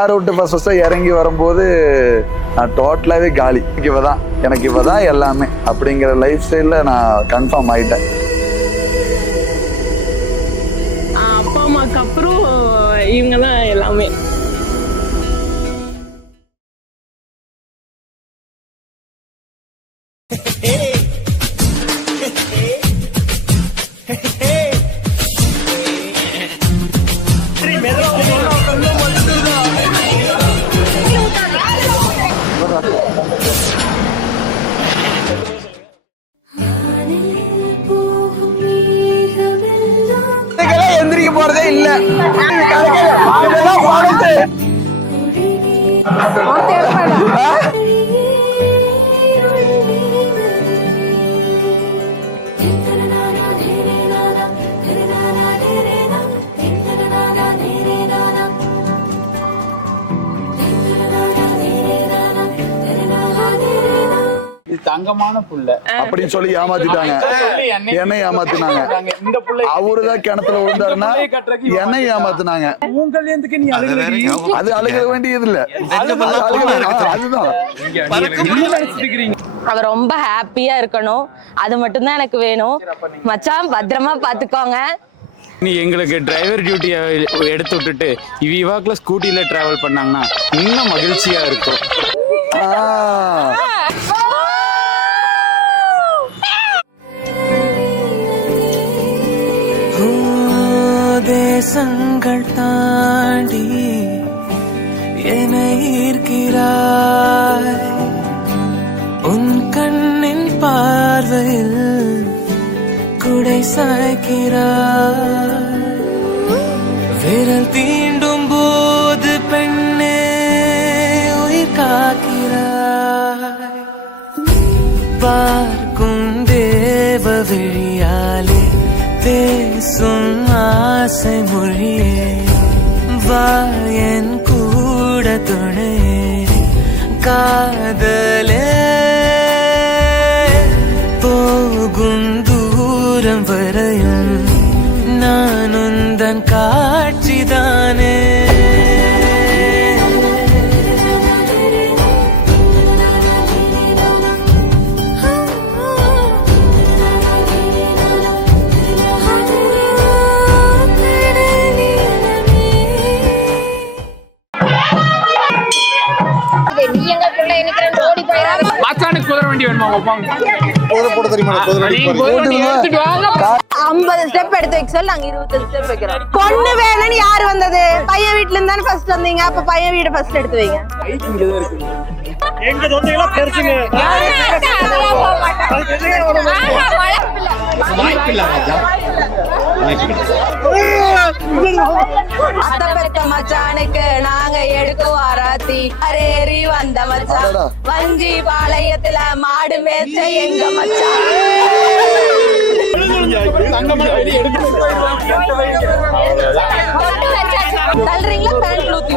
காரை விட்டு ஃபர்ஸ்ட் இறங்கி வரும்போது நான் டோட்டலாகவே காலி. எனக்கு இவதான் எல்லாமே அப்படிங்கிற லைஃப் ஸ்டைலில் நான் கன்ஃபார்ம் ஆயிட்டேன். அப்பா அம்மாக்கு அப்புறம் இவங்க தான் எல்லாமே. எந்திரிக்க போறதே இல்ல. தங்கமான புள்ள அப்படின்னு சொல்லி ஏமாத்திட்டாங்க. என்னை ஏமாத்தினாங்க. அவருதான் கிணத்துல விழுந்தாருன்னா என்னை ஏமாத்தினாங்க. அது அழுக வேண்டியது இல்ல. அதுதான் அவர் ரொம்ப ஹாப்பியா இருக்கணும். அது மட்டும் தான் எனக்கு வேணும். மச்சான் பத்திரமா பாத்துக்கோங்க. நீ எங்களுக்கு டிரைவர் டியூட்டியை எடுத்து விட்டுட்டு இவாக்குல ஸ்கூட்டில டிராவல் பண்ணாங்கன்னா இன்னும் மகிழ்ச்சியா இருக்கும். தேசங்கள் தாண்டி என்னை ஈர்க்கிறாய். உன் கண்ணின் பார்வையில் குடை சாய்க்கிறாய். விரல் தீண்டும் போது பெண்ணே உயிர் காக்கிறாய். பார்க்கும் தேவ விழியாலே பேசும் ஆசை மொழியே வா என் கூட துணையே காதலே. போகும் தூரம் வரையும் நான் உந்தன் காட்சிதானே. மச்சானுக்கு குதிரை வண்டி வேணுமா? 50 ஸ்டெப் எடுத்து வைக்க சொல்லி நாங்க 20 ஸ்டெப் வைக்கிறோம். பொண்ணு வேணும்னு யாரு வந்தது? பையன் வீட்டுல இருந்தானே ஃபர்ஸ்ட் வந்தீங்க. அப்ப பையன் வீடு ஃபர்ஸ்ட் எடுத்து வைங்க. அத்தப்பெத்த மச்சானுக்கு நாங்க எடுக்கும் ஆராத்தி. அரேறி வந்த மச்சான் வஞ்சி பாளையத்துல மாடு மேய்ச்ச எங்க மச்சான். தள்ளுறீங்களா பேண்ட் ஊத்தி